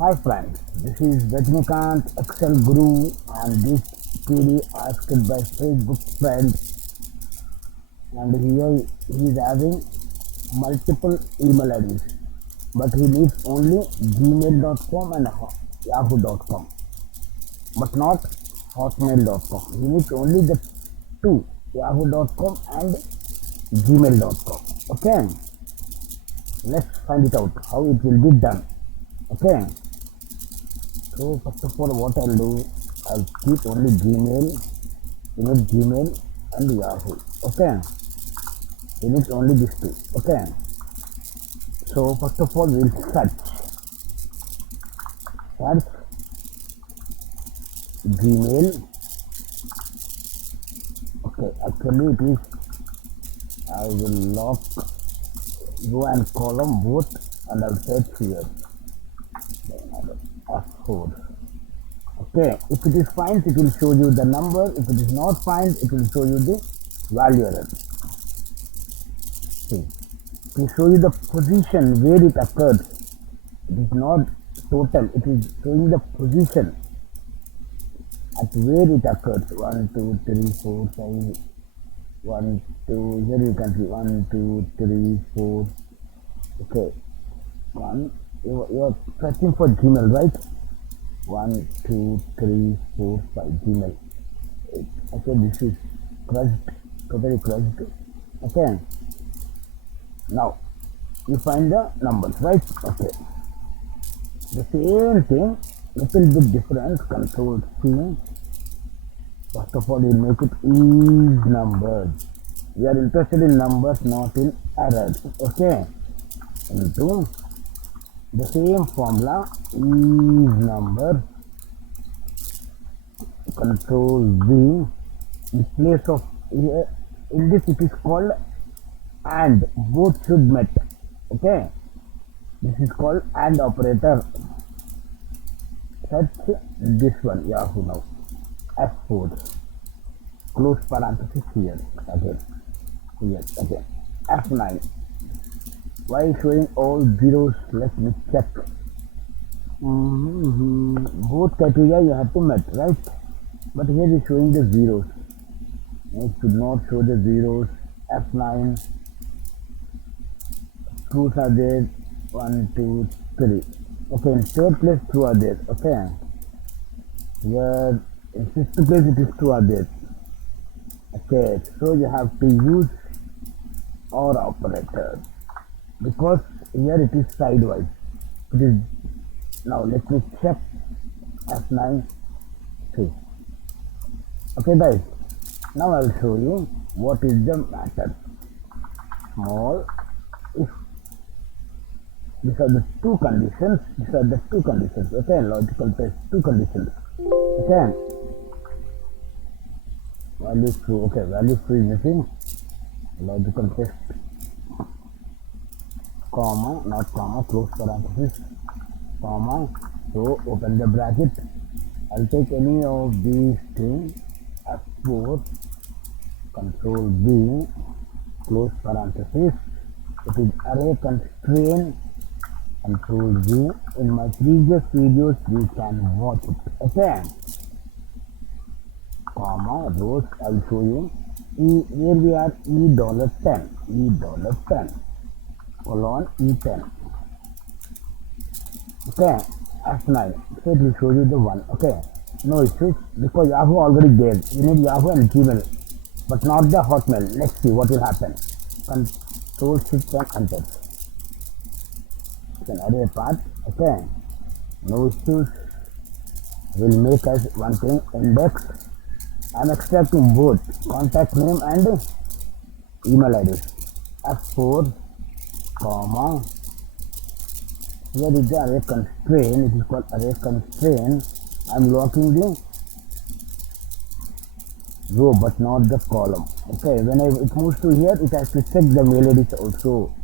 Hi friends, this is Rajnikant Excel Guru and this query asked by Facebook friend, and here he is having multiple email IDs but he needs only gmail.com and yahoo.com but not hotmail.com. He needs only the two, yahoo.com and gmail.com. Okay, let's find it out how it will be done. Okay, so first of all, what I'll do, I'll keep only Gmail, Gmail and Yahoo. Okay, we need only these two. Okay, so first of all, we'll search Gmail. Okay, actually it is, I will lock row and column both and I'll search here. F4. Okay, if it is fine, it will show you the number. If it is not fine, it will show you the value error. See, it will show you the position where it occurs. It is not total, it is showing the position at where it occurs. 1, 2, 3, 4, 5, 1, 2, here you can see 1, 2, 3, 4. Okay, 1, you are searching for Gmail, right? 1, 2, 3, 4, 5, Gmail. Okay, this is crushed, totally crushed. Okay, now you find the numbers, right? Okay, the same thing, little bit different. Control C. First of all, you make it is numbers. We are interested in numbers, not in errors. Okay, into the same formula is number. Control V. In place of in this it is called and, both should met. Okay, this is called and operator. Search this one, Yahoo now. F4, close parenthesis here again, F9. Why showing all zeros? Let me check. Both criteria you have to met, right? But here is showing the zeros. It should not show the zeros. F9. Truths are there. 1, 2, 3. Okay, in third place, two are there. Okay. Here in fifth place, it is two are there. Okay, so you have to use OR operator because here it is sidewise. It is now. Let me check F9. See. Okay, guys. Now I will show you what is the matter. Small. If these are the two conditions. These are the two conditions. Okay, logical test. Two conditions. Okay. Value true. Okay, value true is missing. Logical test. Comma, not comma. Close parenthesis. Comma. So open the bracket. I'll take any of these things. F4. Control V. Close parenthesis. It is array constraint. Control V. In my previous videos, you can watch it. Okay. Comma, rows, I'll show you. Here we are $10. $10. Colon E10. Okay. F9. So it will show you the one. Okay. No issues because Yahoo already there. You need Yahoo and Gmail, but not the Hotmail. Let's see what will happen. Control Shift and Enter. It's an array path. Okay. No issues. Will make us one thing, index. I'm extracting both contact name and email ID. F4, comma. Here is the array constraint. It is called array constraint. I'm locking the row but not the column. Okay, when it moves to here, it has to check the mail IDs also.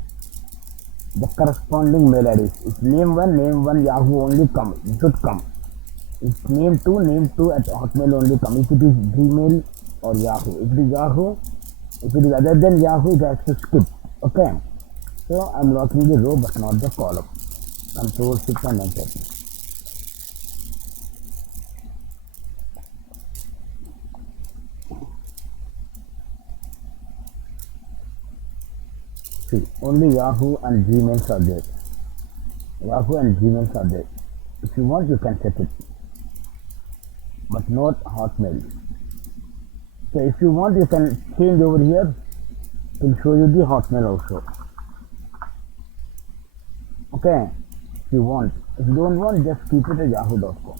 The corresponding mail IDs. If name 1 Yahoo only come, it should come. If name 2 at Hotmail only come. If it is Gmail or Yahoo. If it is Yahoo, if it is other than Yahoo, it has to skip. Okay. So I'm locking the row but not the column. Control Shift and Enter. See, only Yahoo and Gmails are there. Yahoo and Gmails are there. If you want, you can check it, but not Hotmail. So if you want, you can change over here. It will show you the Hotmail also. Okay, if you want. If you don't want, just keep it at yahoo.com.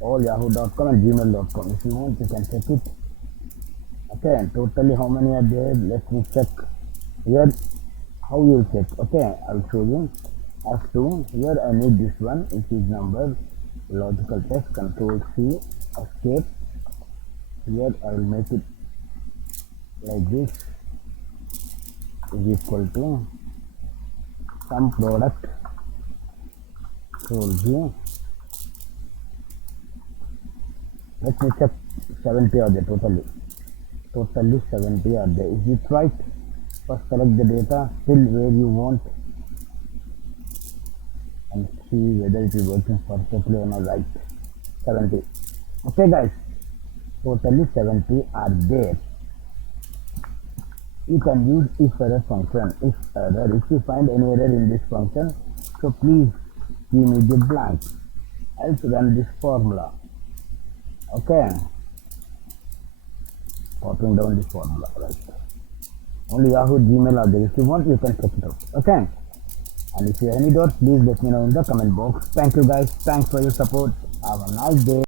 All yahoo.com and gmail.com. If you want, you can check it. Okay, totally how many are there? Let me check. Here, how you will check. Okay, I'll show you. As to here, I need this one, which is number, logical test, control C, escape. Here, I will make it like this, is equal to some product, control G. Let me check 70 are there totally. Totally 70 are there. Is it right? First select the data till where you want and see whether it is working perfectly or not. Right. 70. Okay guys. Totally 70 are there. You can use if error function. If you find any error in this function, so please give me the blank. I'll run this formula. Okay. Copying down this formula, right? Only Yahoo, Gmail are there. If you want, you can check it out. Okay. And if you have any doubt, please let me know in the comment box. Thank you guys. Thanks for your support. Have a nice day.